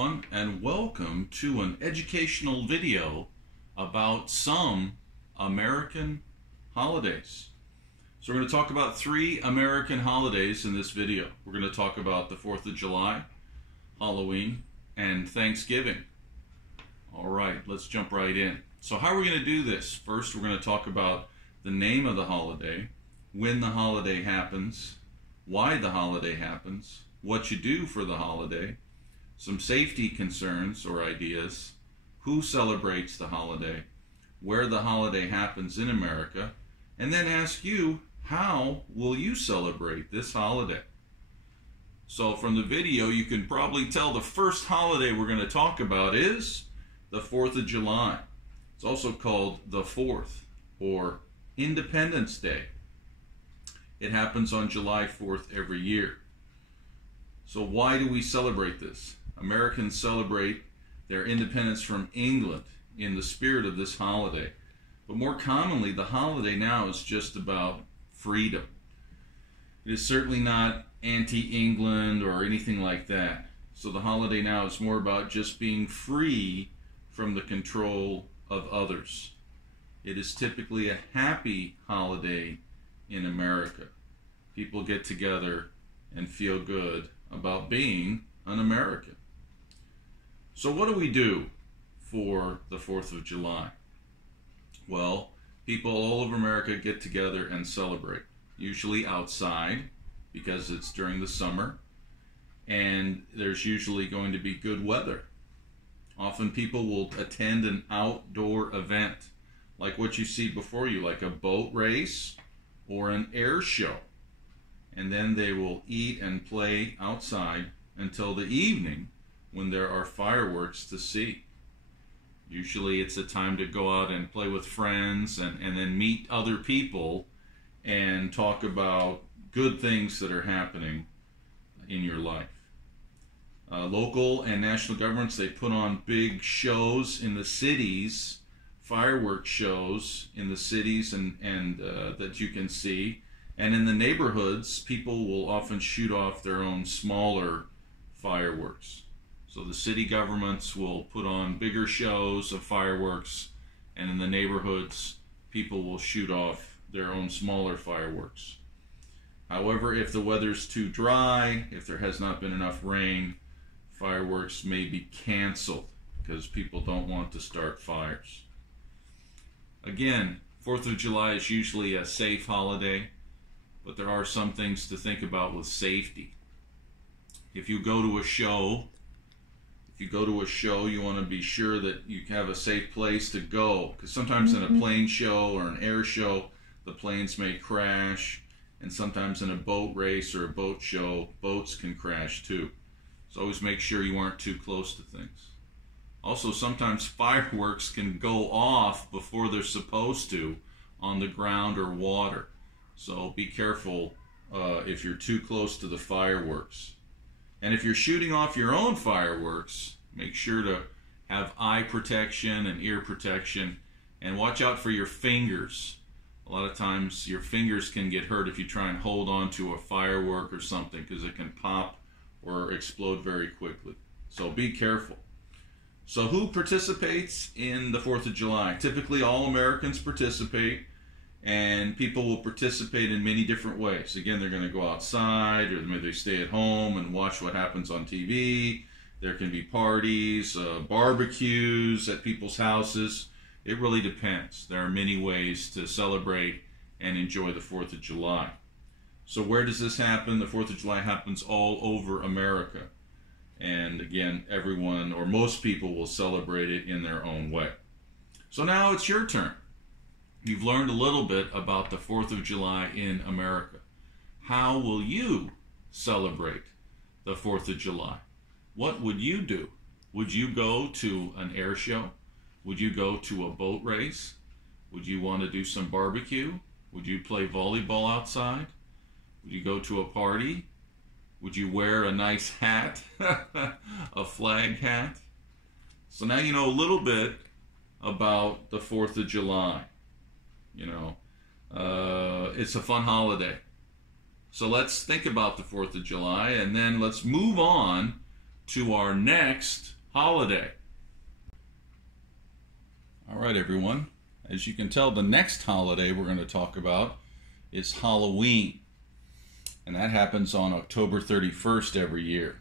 everyone, and welcome to an educational video about some American holidays. So we're going to talk about 3 American holidays in this video. We're going to talk about the 4th of July, Halloween, and Thanksgiving. Alright, let's jump right in. So how are we going to do this? First, we're going to talk about the name of the holiday, when the holiday happens, why the holiday happens, what you do for the holiday, some safety concerns or ideas, who celebrates the holiday, where the holiday happens in America, and then ask you, how will you celebrate this holiday? So from the video, you can probably tell the first holiday we're going to talk about is the 4th of July. It's also called the 4th or Independence Day. It happens on July 4th every year. So why do we celebrate this? Americans celebrate their independence from England in the spirit of this holiday. But more commonly, the holiday now is just about freedom. It is certainly not anti-England or anything like that. So the holiday now is more about just being free from the control of others. It is typically a happy holiday in America. People get together and feel good about being an American. So what do we do for the 4th of July? Well, people all over America get together and celebrate, usually outside because it's during the summer and there's usually going to be good weather. Often people will attend an outdoor event like what you see before you, like a boat race or an air show. And then they will eat and play outside until the evening when there are fireworks to see. Usually it's a time to go out and play with friends and then meet other people and talk about good things that are happening in your life. Local and national governments, they put on big shows in the cities, fireworks shows in the cities and that you can see. And in the neighborhoods, people will often shoot off their own smaller fireworks. So the city governments will put on bigger shows of fireworks, and in the neighborhoods, people will shoot off their own smaller fireworks. However, if the weather's too dry, if there has not been enough rain, fireworks may be canceled because people don't want to start fires. Again, 4th of July is usually a safe holiday, but there are some things to think about with safety. If you go to a show, you want to be sure that you have a safe place to go, because sometimes in a plane show or an air show, the planes may crash, and sometimes in a boat race or a boat show, boats can crash too. So always make sure you aren't too close to things. Also, sometimes fireworks can go off before they're supposed to on the ground or water. So be careful if you're too close to the fireworks. And if you're shooting off your own fireworks, make sure to have eye protection and ear protection, and watch out for your fingers. A lot of times your fingers can get hurt if you try and hold on to a firework or something, because it can pop or explode very quickly. So be careful. So who participates in the 4th of July? Typically all Americans participate, and people will participate in many different ways. Again, they're going to go outside, or maybe they stay at home and watch what happens on TV. There can be parties, barbecues at people's houses. It really depends. There are many ways to celebrate and enjoy the 4th of July. So where does this happen? The 4th of July happens all over America. And again, everyone or most people will celebrate it in their own way. So now it's your turn. You've learned a little bit about the 4th of July in America. How will you celebrate the 4th of July? What would you do? Would you go to an air show? Would you go to a boat race? Would you want to do some barbecue? Would you play volleyball outside? Would you go to a party? Would you wear a nice hat, a flag hat? So now you know a little bit about the 4th of July. You know, it's a fun holiday. So let's think about the 4th of July, and then let's move on to our next holiday. All right, everyone. As you can tell, the next holiday we're going to talk about is Halloween. And that happens on October 31st every year.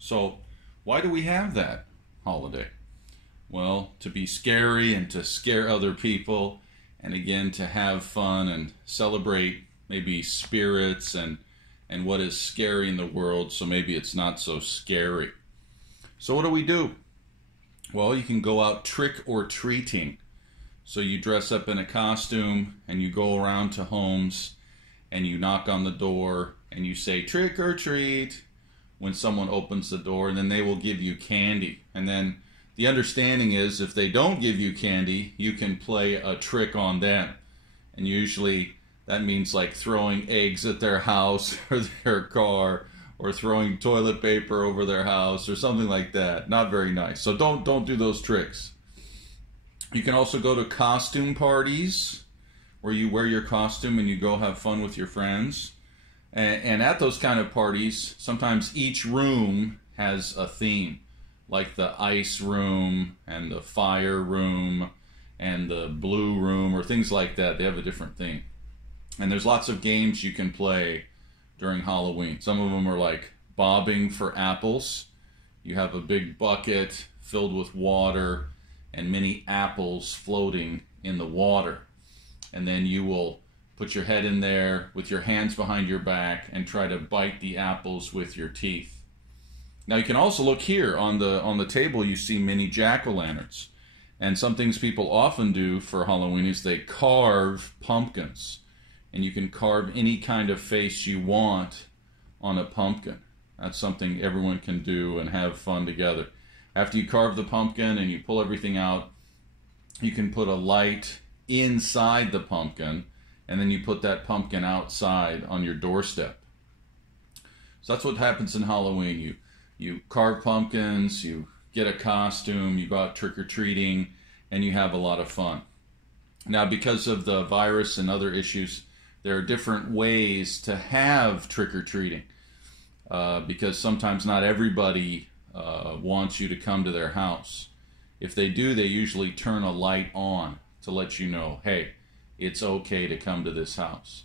So, why do we have that holiday? Well, to be scary and to scare other people, and again, to have fun and celebrate maybe spirits and what is scary in the world, so maybe it's not so scary. So what do? Well, you can go out trick or treating. So you dress up in a costume and you go around to homes and you knock on the door and you say trick or treat when someone opens the door, and then they will give you candy. And then the understanding is if they don't give you candy, you can play a trick on them. And usually that means like throwing eggs at their house or their car, or throwing toilet paper over their house or something like that. Not very nice. So don't do those tricks. You can also go to costume parties where you wear your costume and you go have fun with your friends. And at those kind of parties, sometimes each room has a theme, like the ice room and the fire room and the blue room or things like that. They have a different theme. And there's lots of games you can play during Halloween. Some of them are like bobbing for apples. You have a big bucket filled with water and many apples floating in the water. And then you will put your head in there with your hands behind your back and try to bite the apples with your teeth. Now you can also look here on the table. You see many jack-o'-lanterns. And some things people often do for Halloween is they carve pumpkins. And you can carve any kind of face you want on a pumpkin. That's something everyone can do and have fun together. After you carve the pumpkin and you pull everything out, you can put a light inside the pumpkin, and then you put that pumpkin outside on your doorstep. So that's what happens in Halloween. You carve pumpkins, you get a costume, you go out trick-or-treating, and you have a lot of fun. Now, because of the virus and other issues, there are different ways to have trick-or-treating, because sometimes not everybody wants you to come to their house. If they do, they usually turn a light on to let you know, hey, it's okay to come to this house.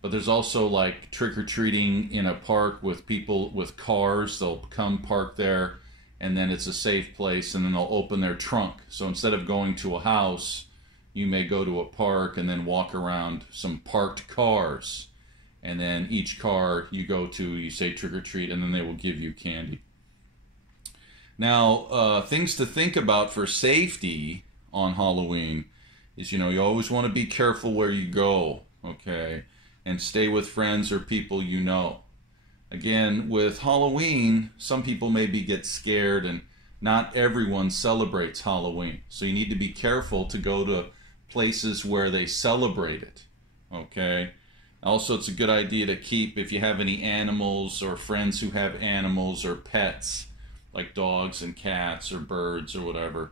But there's also like trick-or-treating in a park with people with cars. They'll come park there, and then it's a safe place, and then they'll open their trunk. So instead of going to a house, you may go to a park and then walk around some parked cars. And then each car you go to, you say trick or treat, and then they will give you candy. Now, things to think about for safety on Halloween is, you always want to be careful where you go, okay? And stay with friends or people you know. Again, with Halloween, some people maybe get scared, and not everyone celebrates Halloween. So you need to be careful to go to places where they celebrate it, okay? Also, it's a good idea to keep, if you have any animals or friends who have animals or pets, like dogs and cats or birds or whatever,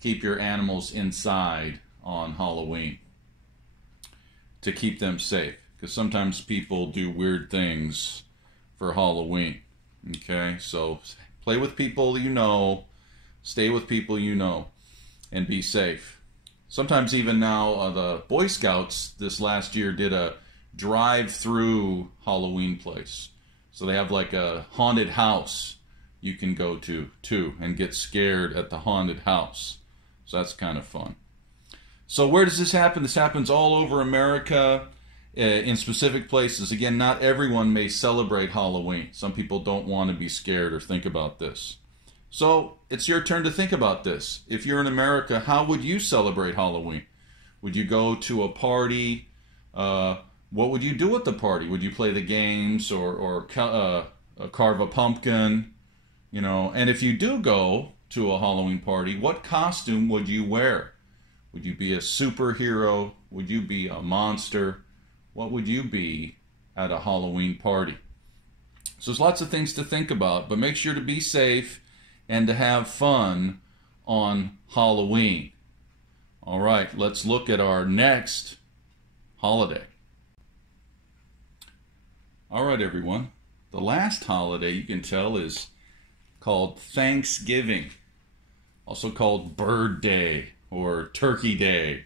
keep your animals inside on Halloween to keep them safe. Because sometimes people do weird things for Halloween, okay? So play with people you know, stay with people you know, and be safe. Sometimes even now, the Boy Scouts this last year did a drive-through Halloween place. So they have like a haunted house you can go to too and get scared at the haunted house. So that's kind of fun. So where does this happen? This happens all over America in specific places. Again, not everyone may celebrate Halloween. Some people don't want to be scared or think about this. So it's your turn to think about this. If you're in America, how would you celebrate Halloween? Would you go to a party? What would you do at the party? Would you play the games or carve a pumpkin? And if you do go to a Halloween party, what costume would you wear? Would you be a superhero? Would you be a monster? What would you be at a Halloween party? So there's lots of things to think about, but make sure to be safe and to have fun on Halloween. All right, let's look at our next holiday. All right, everyone. The last holiday, you can tell, is called Thanksgiving, also called Bird Day or Turkey Day.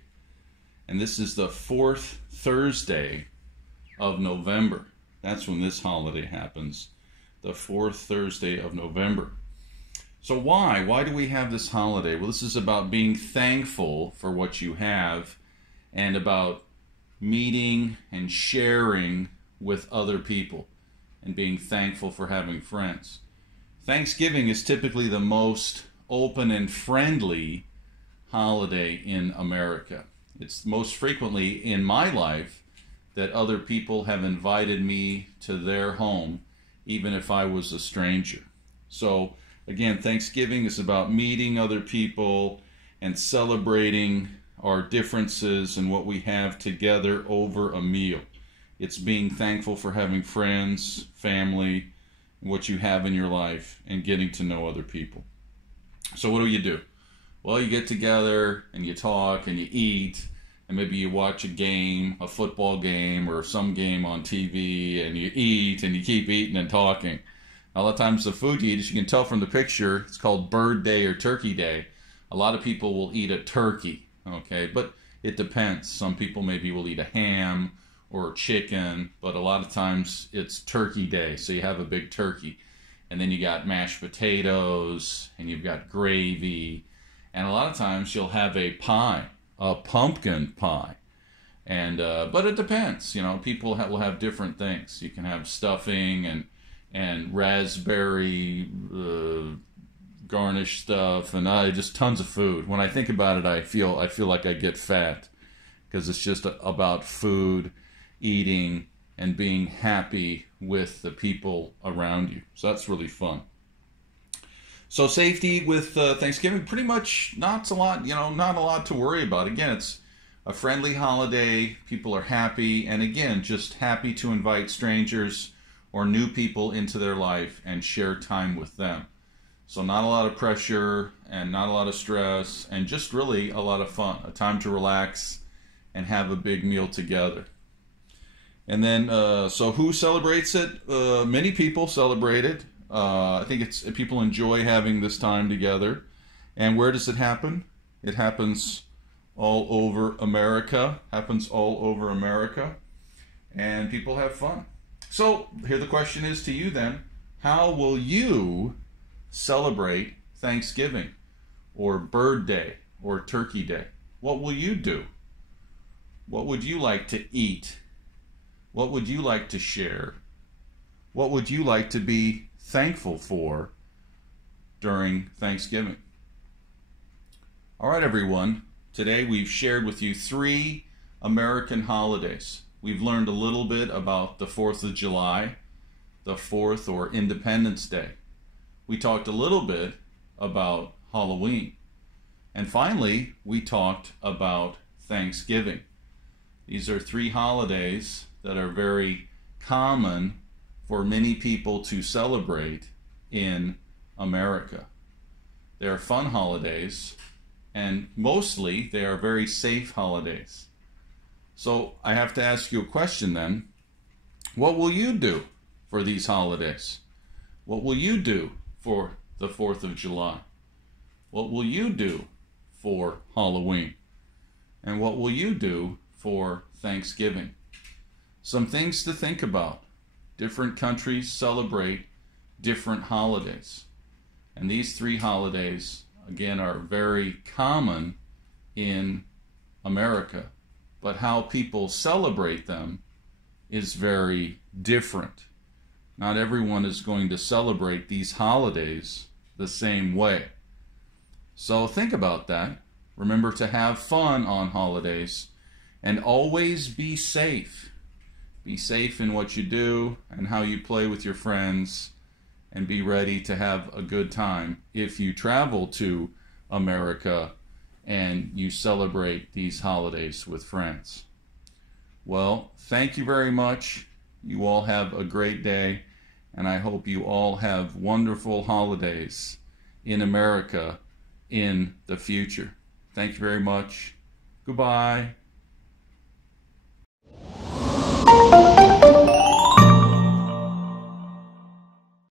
And this is the fourth Thursday of November. That's when this holiday happens, the fourth Thursday of November. So why? Why do we have this holiday? Well, this is about being thankful for what you have and about meeting and sharing with other people and being thankful for having friends. Thanksgiving is typically the most open and friendly holiday in America. It's most frequently in my life that other people have invited me to their home, even if I was a stranger. So again, Thanksgiving is about meeting other people and celebrating our differences and what we have together over a meal. It's being thankful for having friends, family, what you have in your life, and getting to know other people. So what do? Well, you get together and you talk and you eat, and maybe you watch a game, a football game or some game on TV, and you eat and you keep eating and talking. A lot of times the food you eat, as you can tell from the picture, it's called Bird Day or Turkey Day. A lot of people will eat a turkey, okay? But it depends. Some people maybe will eat a ham or a chicken, but a lot of times it's Turkey Day, so you have a big turkey. And then you got mashed potatoes, and you've got gravy, and a lot of times you'll have a pie, a pumpkin pie. And but it depends, you know, people will have different things. You can have stuffing and raspberry garnish stuff, and just tons of food. When I think about it, I feel like I get fat, because it's just about food, eating, and being happy with the people around you. So that's really fun. So safety with Thanksgiving, pretty much not a lot to worry about. Again, it's a friendly holiday. People are happy, and again, just happy to invite strangers or new people into their life and share time with them. So not a lot of pressure and not a lot of stress, and just really a lot of fun, a time to relax and have a big meal together. And then, so who celebrates it? Many people celebrate it. I think people enjoy having this time together. And where does it happen? It happens all over America. And people have fun. So here the question is to you then: how will you celebrate Thanksgiving or Bird Day or Turkey Day? What will you do? What would you like to eat? What would you like to share? What would you like to be thankful for during Thanksgiving? All right, everyone. Today we've shared with you 3 American holidays. We've learned a little bit about the 4th of July, the 4th or Independence Day. We talked a little bit about Halloween. And finally, we talked about Thanksgiving. These are 3 holidays that are very common for many people to celebrate in America. They are fun holidays, and mostly they are very safe holidays. So I have to ask you a question then. What will you do for these holidays? What will you do for the 4th of July? What will you do for Halloween? And what will you do for Thanksgiving? Some things to think about. Different countries celebrate different holidays. And these 3 holidays, again, are very common in America. But how people celebrate them is very different. Not everyone is going to celebrate these holidays the same way. So think about that. Remember to have fun on holidays, and always be safe. Be safe in what you do and how you play with your friends, and be ready to have a good time if you travel to America and you celebrate these holidays with friends. Well, thank you very much. You all have a great day, and I hope you all have wonderful holidays in America in the future. Thank you very much. Goodbye.